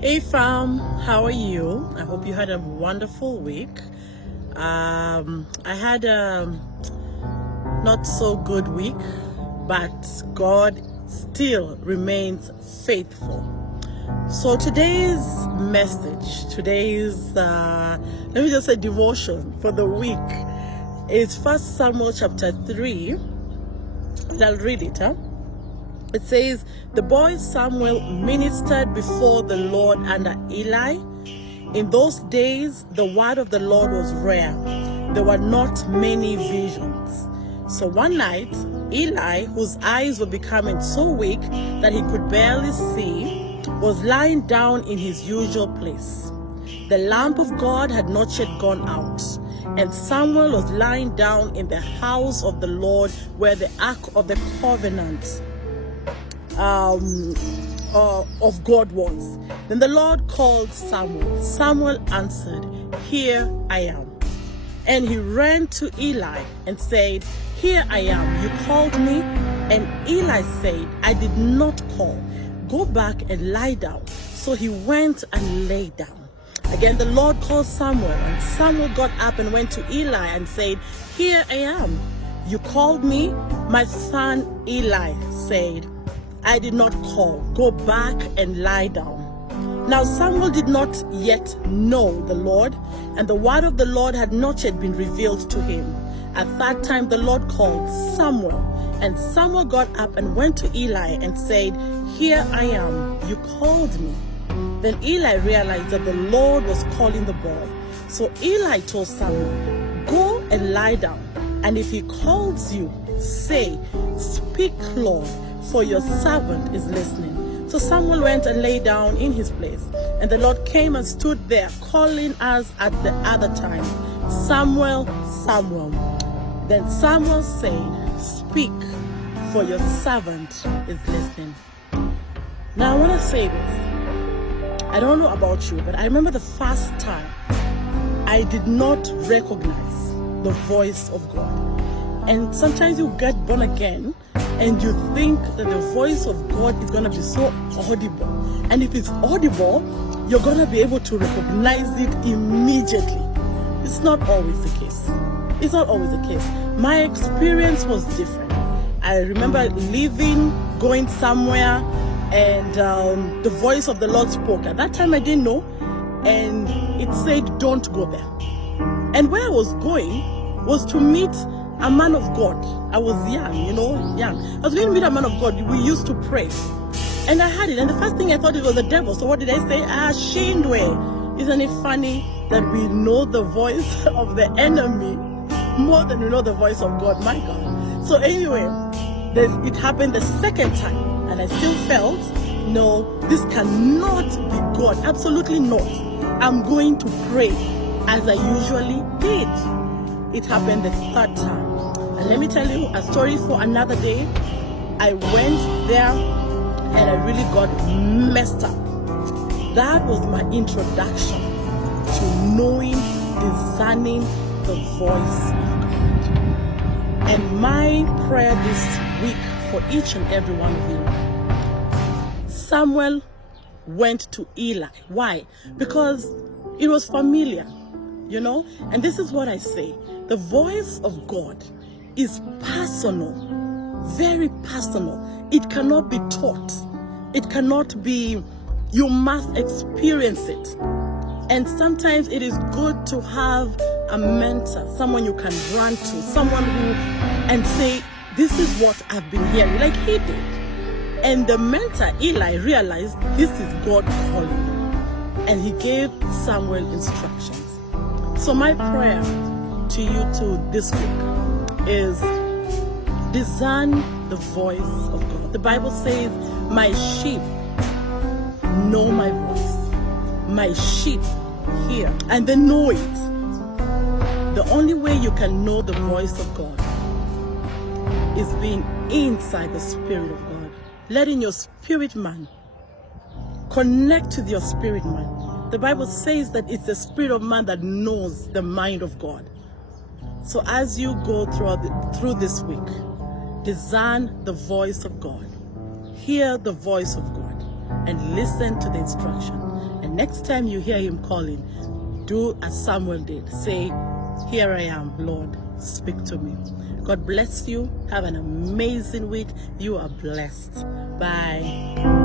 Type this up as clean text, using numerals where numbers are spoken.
Hey fam, how are you? I hope you had a wonderful week. I had a not so good week, but God still remains faithful. So today's message, today's let me just say devotion for the week is 1 Samuel chapter 3. And I'll read it. It says, the boy Samuel ministered before the Lord under Eli. In those days, the word of the Lord was rare. There were not many visions. So one night, Eli, whose eyes were becoming so weak that he could barely see, was lying down in his usual place. The lamp of God had not yet gone out, and Samuel was lying down in the house of the Lord where the ark of the covenant of God was. Then the Lord called Samuel. Samuel answered, "Here I am." And he ran to Eli and said, "Here I am. You called me?" And Eli said, "I did not call. Go back and lie down." So he went and lay down. Again, the Lord called Samuel, and Samuel got up and went to Eli and said, "Here I am. You called me?" My son Eli said, "I did not call. Go back and lie down." Now Samuel did not yet know the Lord, and the word of the Lord had not yet been revealed to him. At that time the Lord called Samuel, and Samuel got up and went to Eli and said, "Here I am. You called me." Then Eli realized that the Lord was calling the boy. So Eli told Samuel, "Go and lie down, and if he calls you, say, 'Speak, Lord, for your servant is listening.'" So Samuel went and lay down in his place, and the Lord came and stood there, calling us at the other time, "Samuel, Samuel." Then Samuel said, "Speak, for your servant is listening." Now I want to say this. I don't know about you, but I remember the first time I did not recognize the voice of God. And sometimes you get born again and you think that the voice of God is going to be so audible. And if it's audible, you're going to be able to recognize it immediately. It's not always the case. It's not always the case. My experience was different. I remember leaving, going somewhere, and the voice of the Lord spoke. At that time I didn't know, and it said, "Don't go there." And where I was going was to meet a man of God. I was young. I was going to meet a man of God. We used to pray. And I had it. And the first thing I thought it was the devil. So what did I say? Shindwe. Isn't it funny that we know the voice of the enemy more than we know the voice of God? My God. So anyway, it happened the second time. And I still felt, no, this cannot be God. Absolutely not. I'm going to pray as I usually did. It happened the third time. And let me tell you a story for another day. I went there and I really got messed up. That was my introduction to knowing, discerning the voice of God. And my prayer this week for each and every one of you, Samuel went to Eli. Why? Because it was familiar, and this is what I say. The voice of God is personal, very personal. It cannot be taught. It cannot be, you must experience it. And sometimes it is good to have a mentor, someone you can run to, someone and say, "This is what I've been hearing," like he did. And the mentor, Eli, realized this is God calling him. And he gave Samuel instructions. So my prayer to you too this week is discern the voice of God. The Bible says, "My sheep know my voice. My sheep hear, and they know it." The only way you can know the voice of God is being inside the Spirit of God. Letting your spirit man connect with your spirit man. The Bible says that it's the spirit of man that knows the mind of God. So as you go through this week, discern the voice of God. Hear the voice of God. and listen to the instruction. And next time you hear him calling, do as Samuel did. Say, here I am, Lord, speak to me. God bless you. Have an amazing week. You are blessed. Bye.